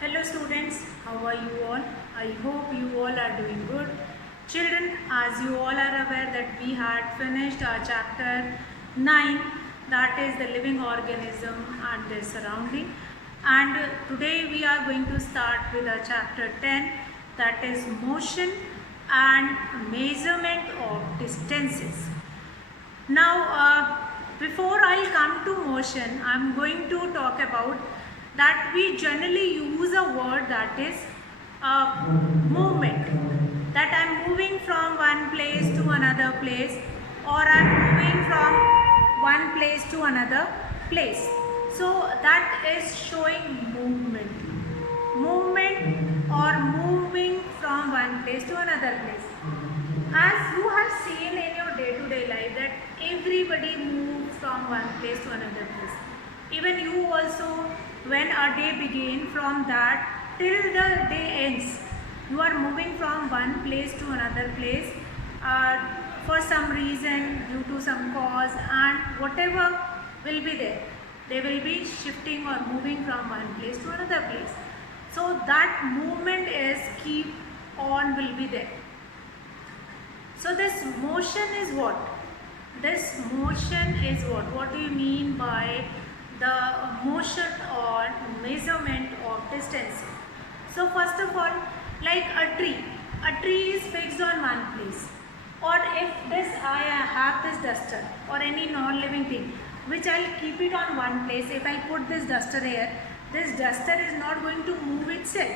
Hello students, how are you all? I hope you all are doing good. Children, as you all are aware that we had finished our chapter 9, that is the living organism and their surrounding, and today we are going to start with our chapter 10, that is motion and measurement of distances. Now, before I come to motion, I am going to talk about that we generally use a word that is movement. That I am moving from one place to another place, or I am moving from one place to another place. So that is showing movement. Movement or moving from one place to another place. As you have seen in your day-to-day life that everybody moves from one place to another place. Even you also, when a day begins, from that till the day ends, you are moving from one place to another place for some reason, due to some cause, and whatever will be there, they will be shifting or moving from one place to another place. So that movement is keep on will be there. So this motion is what? This motion is what? What do you mean by the motion or measurement of distance? So first of all, like a tree is fixed on one place. Or if I have this duster or any non-living thing, which I'll keep it on one place. If I put this duster here, this duster is not going to move itself.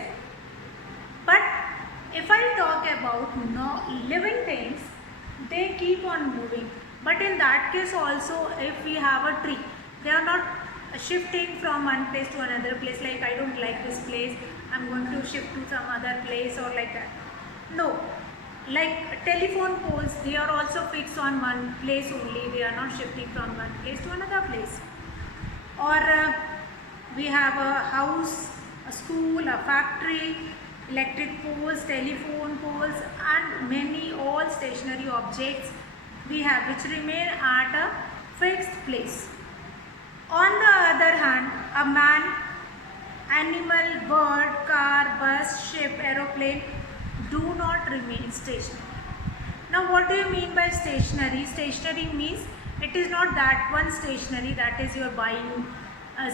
But if I talk about living things, they keep on moving. But in that case also, if we have a tree, they are not shifting from one place to another place, like I don't like this place, I'm going to shift to some other place or like that. No. Like telephone poles, they are also fixed on one place only, they are not shifting from one place to another place. Or we have a house, a school, a factory, electric poles, telephone poles, and many all stationary objects we have which remain at a fixed place. On the other hand, a man, animal, bird, car, bus, ship, aeroplane do not remain stationary. Now what do you mean by stationary? Stationary means it is not that one stationary, that is you are buying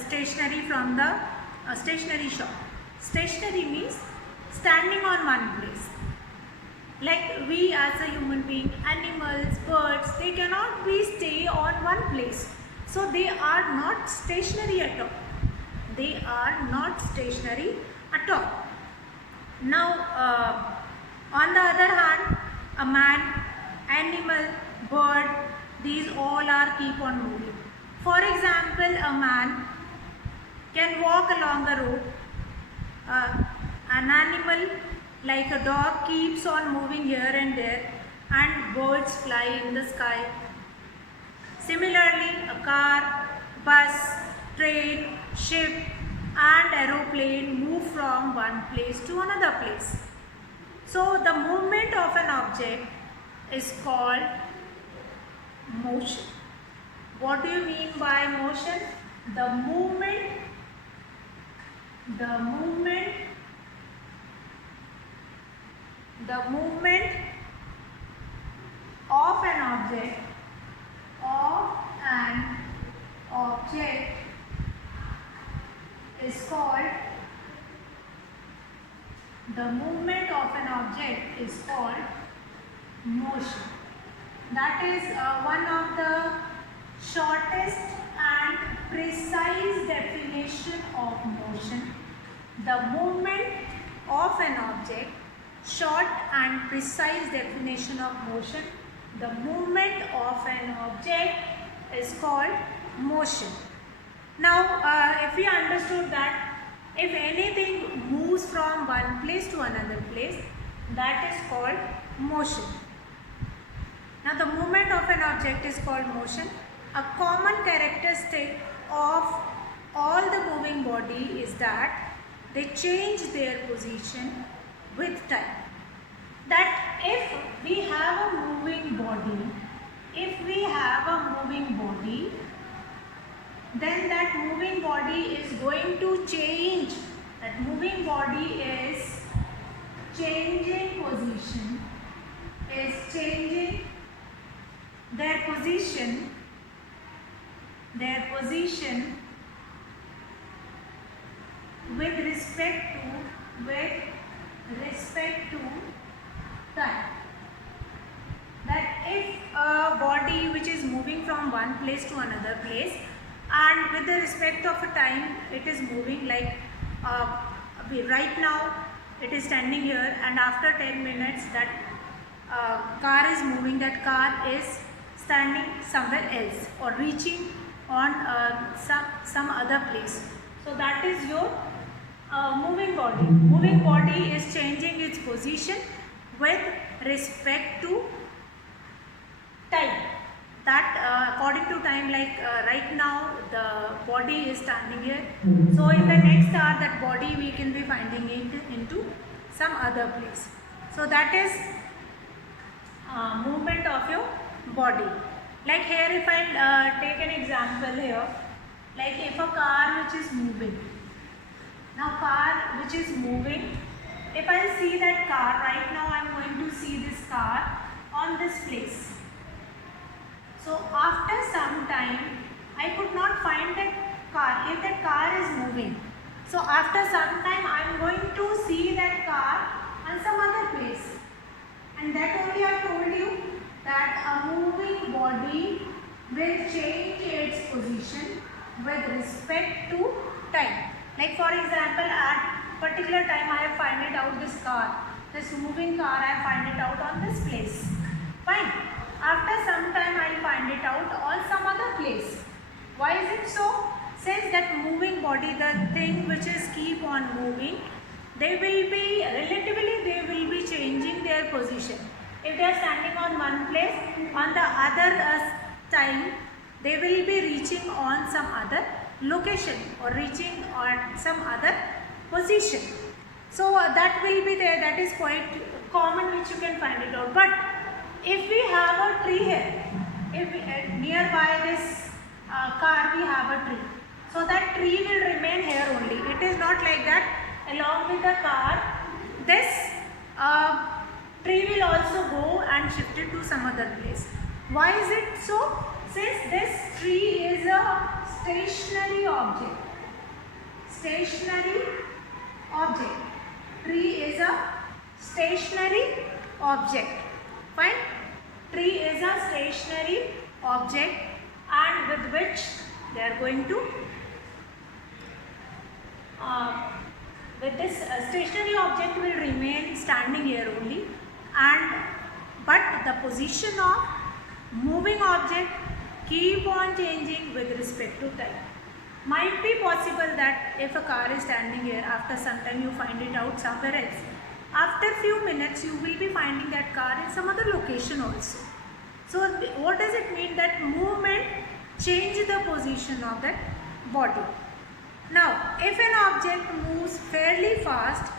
stationery from the stationery shop. Stationary means standing on one place. Like we as a human being, animals, birds, they cannot be stay on one place. So they are not stationary at all. They are not stationary at all. Now on the other hand, a man, animal, bird, these all are keep on moving. For example, a man can walk along a road. An animal like a dog keeps on moving here and there, and birds fly in the sky. Similarly, a car, bus, train, ship and aeroplane move from one place to another place. So the movement of an object is called motion. What do you mean by motion? The movement of an object is called motion. That is one of the shortest and precise definition of motion. The movement of an object, short and precise definition of motion. The movement of an object is called motion. Now, if we understood that if anything moves from one place to another place, that is called motion. Now, the movement of an object is called motion. A common characteristic of all the moving body is that they change their position with time. That if we have a moving body, then that moving body is going to change. That that moving body is changing position, is changing their position with respect to time. That if a body which is moving from one place to another place, and with the respect of a time it is moving, like right now it is standing here, and after 10 minutes that car is moving, that car is standing somewhere else or reaching on some other place. So that is your moving body. Moving body is changing its position with respect to time. That according to time, like right now the body is standing here, so in the next hour that body we can be finding it into some other place. So that is movement of your body. Like here, if I take an example here, like if a car which is moving, now car which is moving, if I see that car, right now I am going to see this car on this place. So after some time I could not find that car, if that car is moving. So after some time I am going to see that car on some other place. And that only I told you that a moving body will change its position with respect to time. Like for example, at particular time I have find it out this car, this moving car I find it out on this place. Fine. After some time I will find it out on some other place. Why is it so? Since that moving body, the thing which is keep on moving, they will be changing their position. If they are standing on one place, on the other time they will be reaching on some other location or reaching on some other position. So that will be there, that is quite common, which you can find it out. But if we have a tree here, if nearby this car we have a tree, so that tree will remain here only. It is not like that along with the car this tree will also go and shift it to some other place. Why is it so? Since this tree is a stationary object. Tree is a stationary object. Fine. Tree is a stationary object, and with which they are going to with this stationary object will remain standing here only, but the position of moving object keep on changing with respect to time. Might be possible that if a car is standing here, after some time you find it out somewhere else. After few minutes you will be finding that car in some other location also. So what does it mean? That movement changes the position of that body. Now if an object moves fairly fast,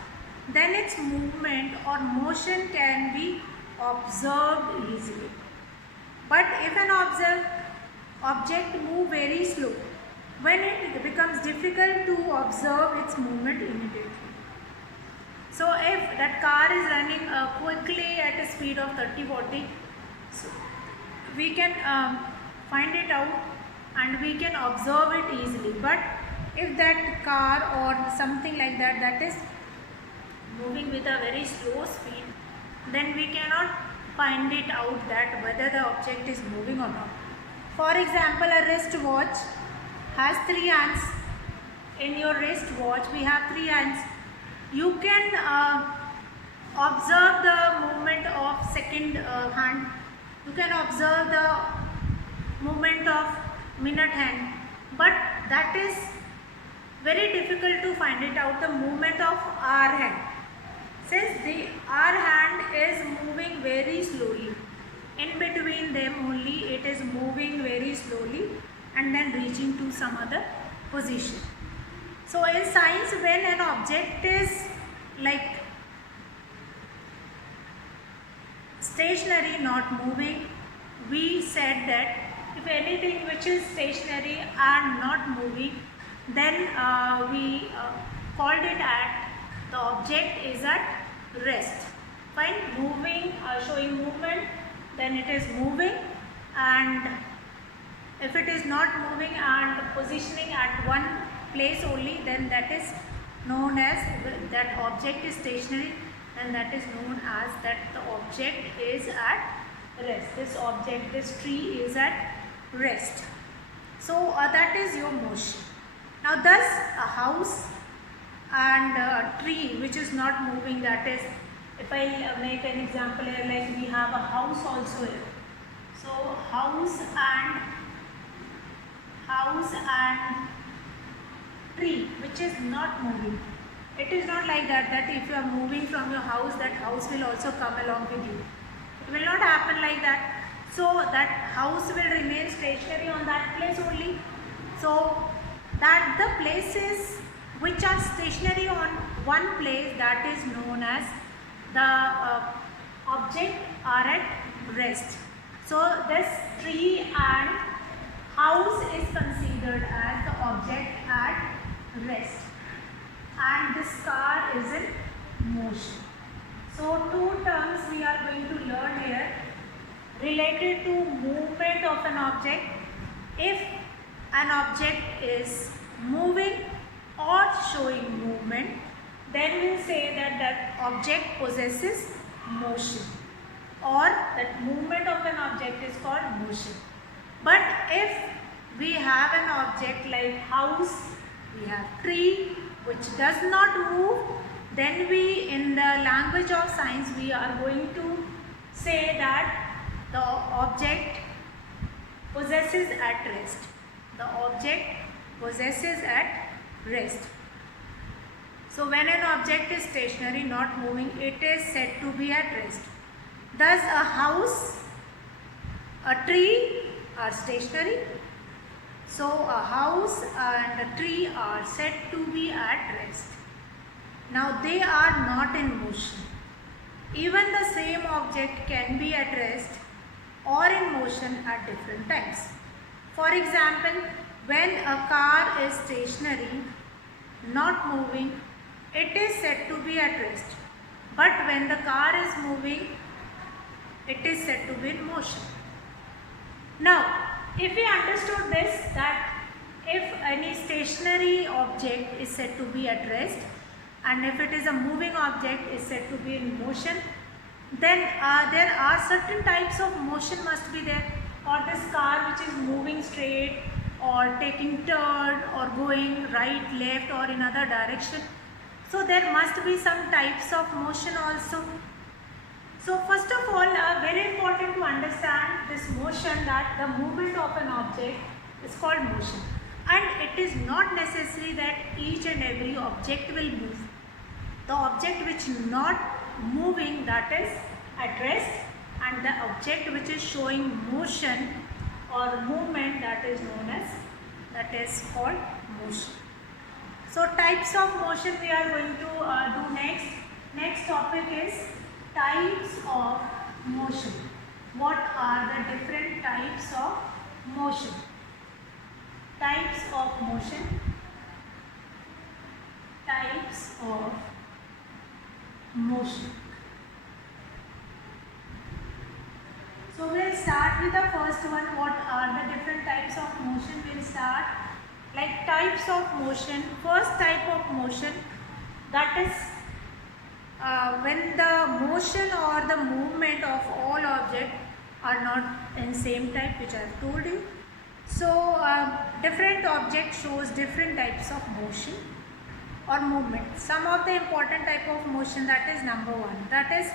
then its movement or motion can be observed easily. But if an object moves very slow, when it becomes difficult to observe its movement immediately. So if that car is running quickly at a speed of 30-40, so we can find it out and we can observe it easily. But if that car or something like that is moving with a very slow speed, then we cannot find it out that whether the object is moving or not. For example, a wristwatch has 3 hands. In your wristwatch we have 3 hands. You can observe the movement of second hand. You can observe the movement of minute hand. But that is very difficult to find it out, the movement of hour hand. Since our hand is moving very slowly, in between them only it is moving very slowly and then reaching to some other position. So in science, when an object is like stationary, not moving, we said that if anything which is stationary and not moving, then we called it at the object is at rest. Fine, moving, showing movement, then it is moving, and if it is not moving and positioning at one place only, then that is known as that object is stationary, and that is known as that the object is at rest. This object, this tree is at rest. So that is your motion. Now thus a house and a tree which is not moving, that is, if I make an example here, like we have a house also here. So house and tree which is not moving. It is not like that if you are moving from your house, that house will also come along with you. It will not happen like that. So that house will remain stationary on that place only. So that the places which are stationary on one place, that is known as the object are at rest. So this tree and house is considered as the object at rest, and this car is in motion. So two terms we are going to learn here related to movement of an object. If an object is moving or showing movement, then we will say that that object possesses motion, or that movement of an object is called motion. But if we have an object like house, we have tree which does not move, then we, in the language of science, we are going to say that the object possesses at rest. The object possesses at rest. So when an object is stationary, not moving, it is said to be at rest. Thus a house, a tree are stationary. So a house and a tree are said to be at rest. Now they are not in motion. Even the same object can be at rest or in motion at different times. For example, when a car is stationary, not moving, it is said to be at rest. But when the car is moving, it is said to be in motion. Now, if we understood this, that if any stationary object is said to be at rest, and if it is a moving object is said to be in motion, then there are certain types of motion must be there. Or this car which is moving straight, or taking turn, or going right, left, or in other direction. So there must be some types of motion also. So first of all, very important to understand this motion, that the movement of an object is called motion. And it is not necessary that each and every object will move. The object which is not moving, that is at rest, and the object which is showing motion or movement, that is known as, that is called motion. So types of motion we are going to do next. Next topic is types of motion. What are the different types of motion? Types of motion. Types of motion. So we'll start with the first one. What are the different types of motion? We'll start like types of motion. First type of motion, that is when the motion or the movement of all objects are not in same type, which I have told you. So different object shows different types of motion or movement. Some of the important type of motion, that is number one, that is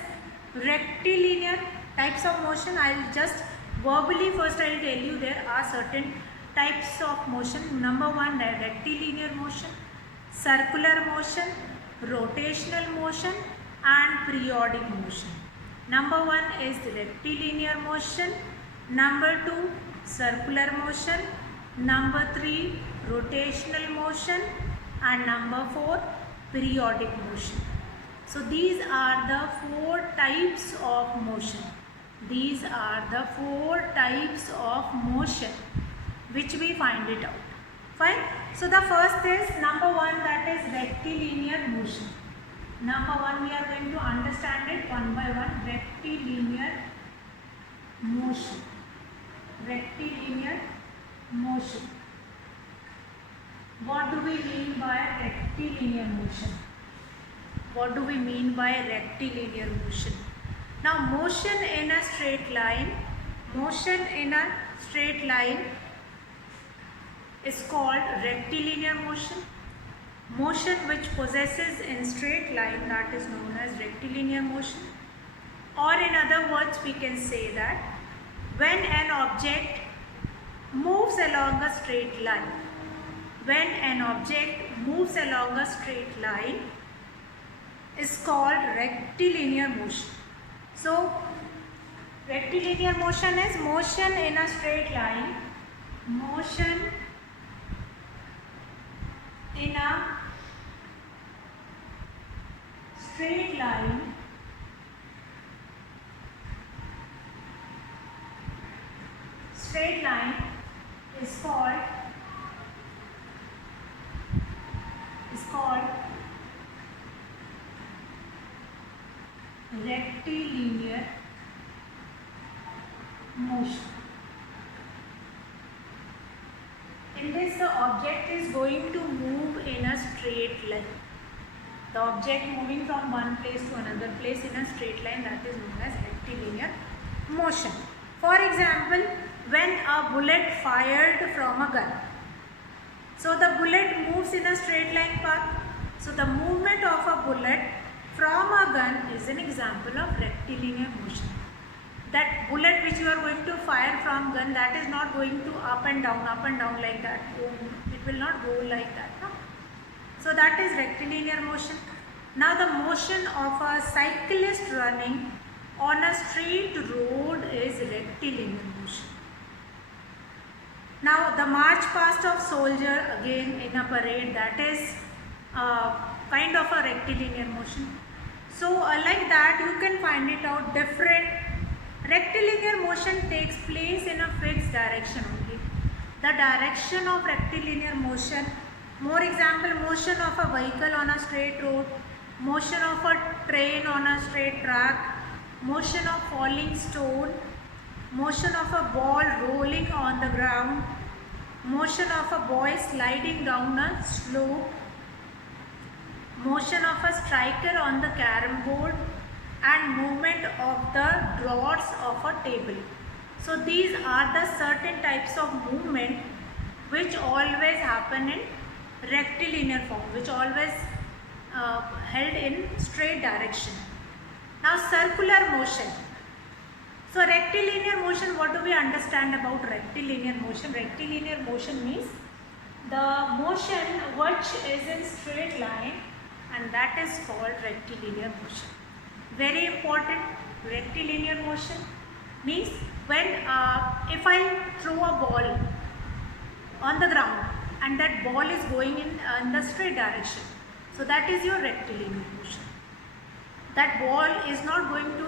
rectilinear types of motion. I will just verbally first I will tell you there are certain types of motion. Number one, rectilinear motion, circular motion, rotational motion, and periodic motion. Number one is rectilinear motion, number two circular motion, number three rotational motion, and number four periodic motion. So these are the four types of motion. These are the four types of motion which we find it out. Fine. So the first is number one, that is rectilinear motion. Number one, we are going to understand it one by one. Rectilinear motion. Rectilinear motion. What do we mean by rectilinear motion? What do we mean by rectilinear motion? Now, motion in a straight line, is called rectilinear motion. Motion which possesses in straight line, that is known as rectilinear motion. Or in other words, we can say that when an object moves along a straight line, is called rectilinear motion. So, rectilinear motion is motion in a straight line, straight line is called rectilinear motion. In this, the object is going to move in a straight line. The object moving from one place to another place in a straight line, that is known as rectilinear motion. For example, when a bullet fired from a gun. So the bullet moves in a straight line path. So the movement of a bullet from a gun is an example of rectilinear motion. That bullet which you are going to fire from gun, that is not going to up and down like that. It will not go like that. No? So that is rectilinear motion. Now the motion of a cyclist running on a straight road is rectilinear motion. Now the march past of soldier, again in a parade, that is kind of a rectilinear motion. So like that you can find it out different. Rectilinear motion takes place in a fixed direction only. The direction of rectilinear motion, more example, motion of a vehicle on a straight road, motion of a train on a straight track, motion of falling stone, motion of a ball rolling on the ground, motion of a boy sliding down a slope, motion of a striker on the carom board, and movement of the drawers of a table. So these are the certain types of movement which always happen in rectilinear form, which always held in straight direction. Now circular motion. So rectilinear motion, what do we understand about rectilinear motion? Rectilinear motion means the motion which is in straight line, and that is called rectilinear motion. Very important, rectilinear motion means when if I throw a ball on the ground and that ball is going in the straight direction, so that is your rectilinear motion. That ball is not going to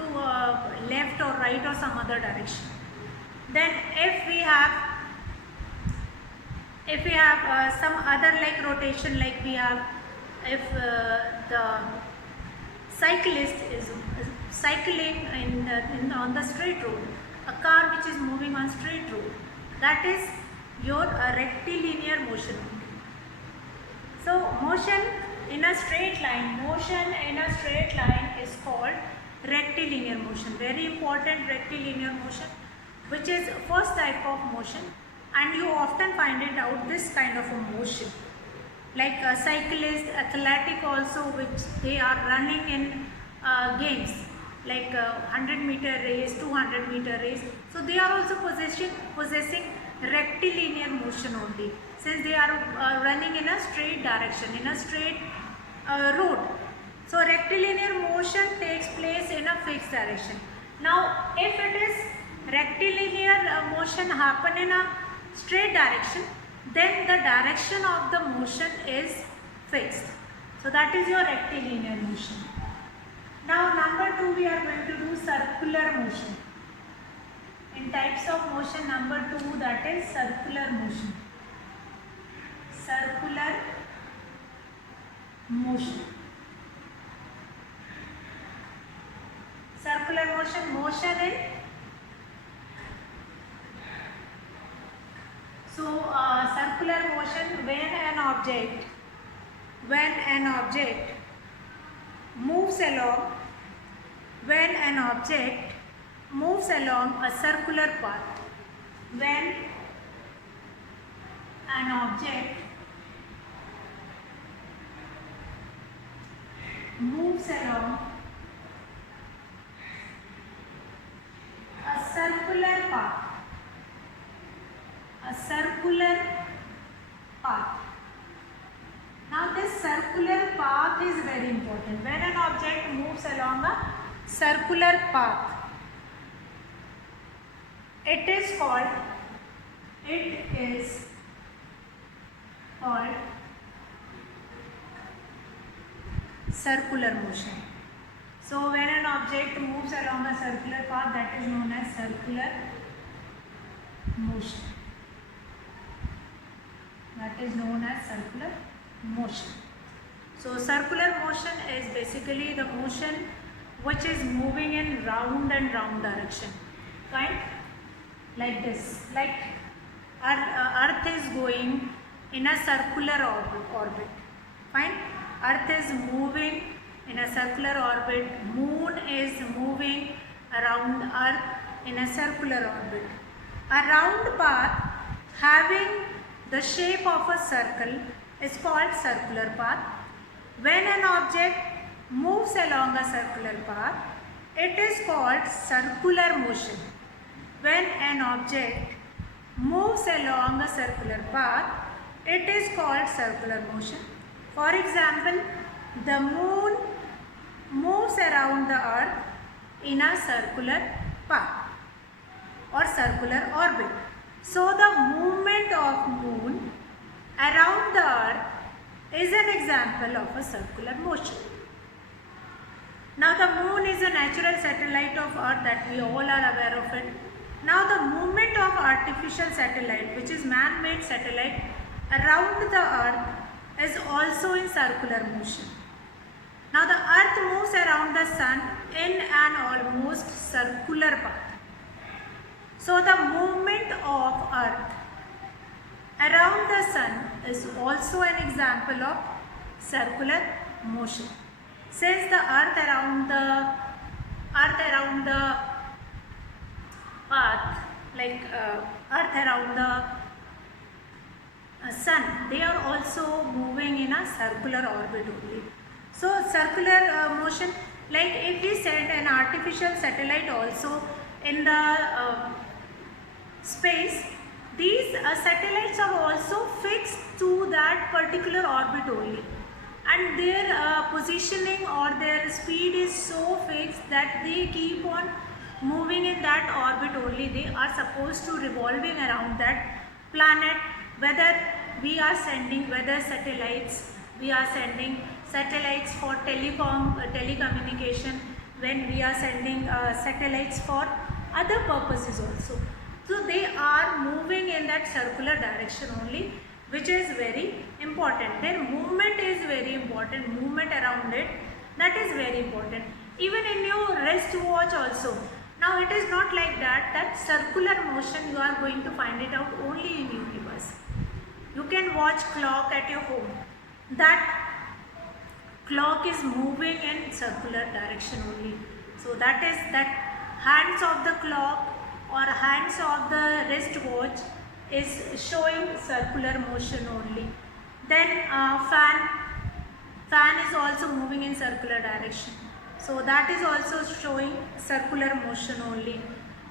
left or right or some other direction. Then if we have some other like rotation, like we have, if the cyclist is cycling on the straight road, a car which is moving on straight road, that is your rectilinear motion. So motion in a straight line is called rectilinear motion. Very important, rectilinear motion, which is first type of motion, and you often find it out this kind of a motion. Like a cyclist, athletic also, which they are running in games like 100-meter race, 200-meter race. So they are also possessing rectilinear motion only, since they are running in a straight direction, in a straight road. So rectilinear motion takes place in a fixed direction. Now if it is rectilinear motion happen in a straight direction, then the direction of the motion is fixed. So that is your rectilinear motion. Now number 2, we are going to do circular motion. In types of motion, number 2, that is circular motion. circular motion. Circular motion, motion in. So circular motion when an object moves along, when an object moves along a circular path, when an object moves along a circular path, Now this circular path is very important. When an object moves along a circular path, it is called circular motion. So when an object moves along a circular path, that is known as circular motion. So circular motion is basically the motion which is moving in round and round direction, right? Like this, like Earth is going in a circular orbit, fine? Earth is moving in a circular orbit, Moon is moving around Earth in a circular orbit. A round path having the shape of a circle is called circular path. When an object moves along a circular path, it is called circular motion. When an object moves along a circular path, it is called circular motion. For example, the Moon moves around the Earth in a circular path or circular orbit. So the movement of Moon around the Earth is an example of a circular motion. Now the Moon is a natural satellite of Earth, that we all are aware of it. Now the movement of artificial satellite, which is man-made satellite, around the Earth is also in circular motion. Now the Earth moves around the Sun in an almost circular path. So the movement of Earth around the Sun is also an example of circular motion. Since the Earth around the path, like Earth around the Sun, they are also moving in a circular orbit only. So circular motion, like if we send an artificial satellite also in the space, these satellites are also fixed to that particular orbit only, and their positioning or their speed is so fixed that they keep on moving in that orbit only. They are supposed to revolving around that planet, whether we are sending satellites for telecommunication, when we are sending satellites for other purposes also. So they are moving in that circular direction only, which is very important. Their movement is very important, movement around it, that is very important. Even in your wristwatch also, now it is not like that circular motion you are going to find it out only in universe. You can watch clock at your home, that clock is moving in circular direction only. So that is that hands of the clock or hands of the wristwatch is showing circular motion only. Then fan is also moving in circular direction. So that is also showing circular motion only.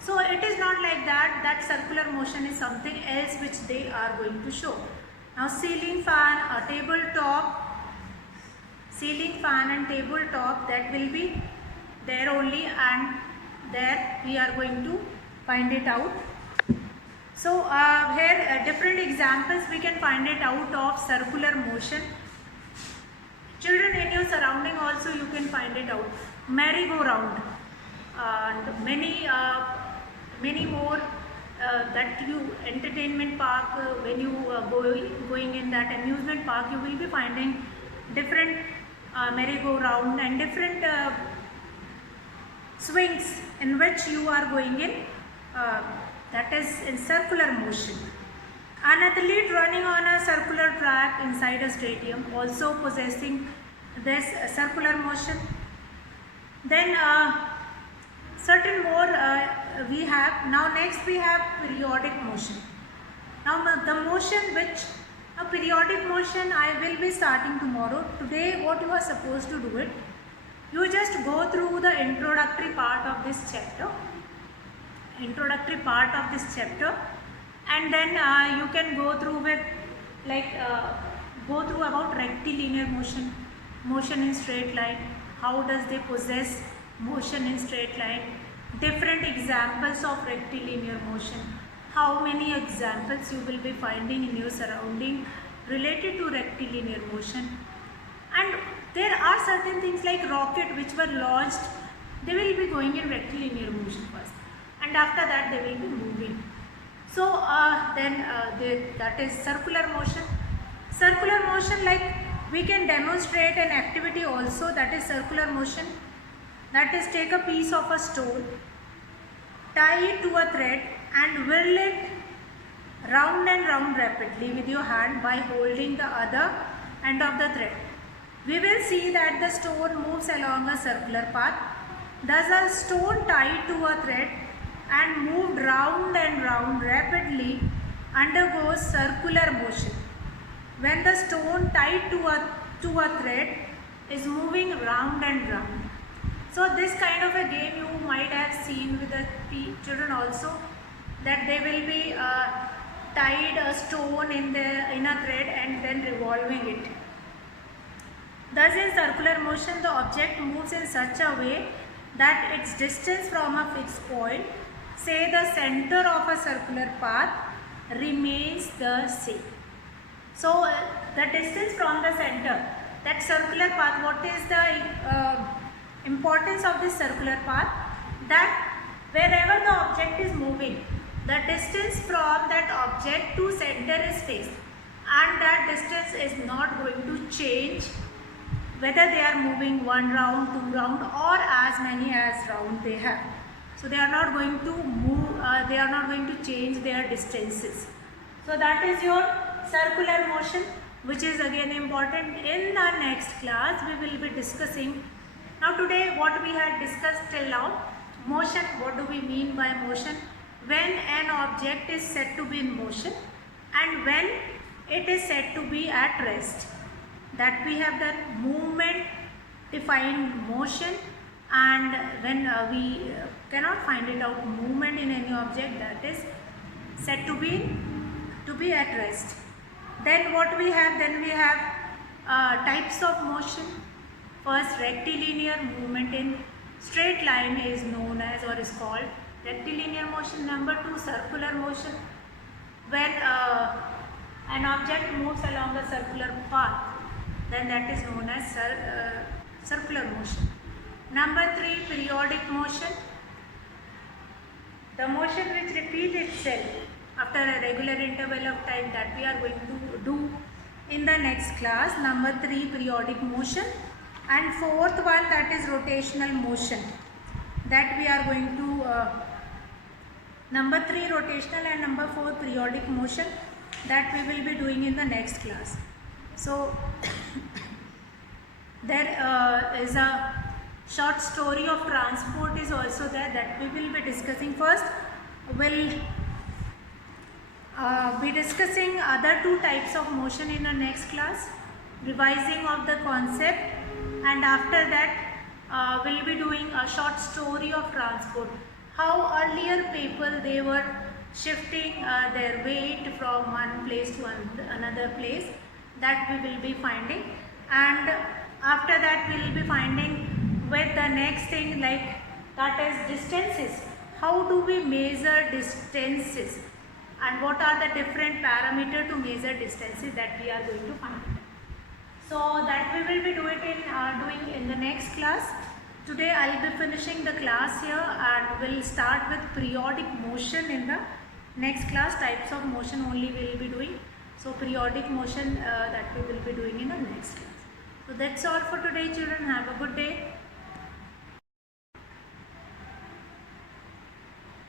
So it is not like that circular motion is something else which they are going to show. Now ceiling fan, a tabletop, ceiling fan and tabletop, that will be there only, and there we are going to find it out. So here different examples we can find it out of circular motion. Children, in your surrounding also you can find it out. Merry-go-round and many more that you entertainment park, when you going in that amusement park, you will be finding different merry-go-round and different swings in which you are going in, that is in circular motion. An athlete running on a circular track inside a stadium also possessing this circular motion. Then certain more we have. Now next we have periodic motion. Now the motion which a periodic motion I will be starting tomorrow. Today what you are supposed to do it, you just go through the introductory part of this chapter, and then you can go through with go through about rectilinear motion, motion in straight line, how does they possess motion in straight line, different examples of rectilinear motion, how many examples you will be finding in your surrounding related to rectilinear motion. And there are certain things like rocket which were launched, they will be going in rectilinear motion first, and after that they will be moving. So that is circular motion. Circular motion, like we can demonstrate an activity also, that is circular motion. That is, take a piece of a stone, tie it to a thread and whirl it round and round rapidly with your hand by holding the other end of the thread. We will see that the stone moves along a circular path. Thus a stone tied to a thread and moved round and round rapidly undergoes circular motion. When the stone tied to a thread is moving round and round. So this kind of a game you might have seen with the children also, that they will be tied a stone in a thread and then revolving it. Thus in circular motion the object moves in such a way that its distance from a fixed point, say the center of a circular path, remains the same. So the distance from the center, that circular path, what is the importance of this circular path? That wherever the object is moving, the distance from that object to center is fixed, and that distance is not going to change whether they are moving one round, two round, or as many as round they have. So they are not going to move, they are not going to change their distances. So that is your circular motion, which is again important. In the next class we will be discussing. Now today what we had discussed till now, motion. What do we mean by motion? When an object is said to be in motion and when it is said to be at rest. That we have done. Movement defined motion, and when we cannot find it out movement in any object, that is said to be at rest. Then what we have? Then we have types of motion. First, rectilinear movement in straight line is known as or is called rectilinear motion. Number two, circular motion, when an object moves along a circular path, then that is known as circular motion. Number three, periodic motion, the motion which repeats itself after a regular interval of time, that we are going to do in the next class. Number three, periodic motion. And fourth one, that is rotational motion, that we are going to number three rotational and number four periodic motion, that we will be doing in the next class. So there is a short story of transport is also there, that we will be discussing. First we'll be discussing other two types of motion in the next class, revising of the concept, and after that we'll be doing a short story of transport, how earlier people they were shifting their weight from one place to another place, that we will be finding. And after that we will be finding with the next thing, like that is distances. How do we measure distances and what are the different parameters to measure distances, that we are going to find. So that we will be doing in the next class. Today I will be finishing the class here and will start with periodic motion in the Next class, types of motion only we will be doing. So periodic motion that we will be doing in the next class. So that's all for today, children. Have a good day.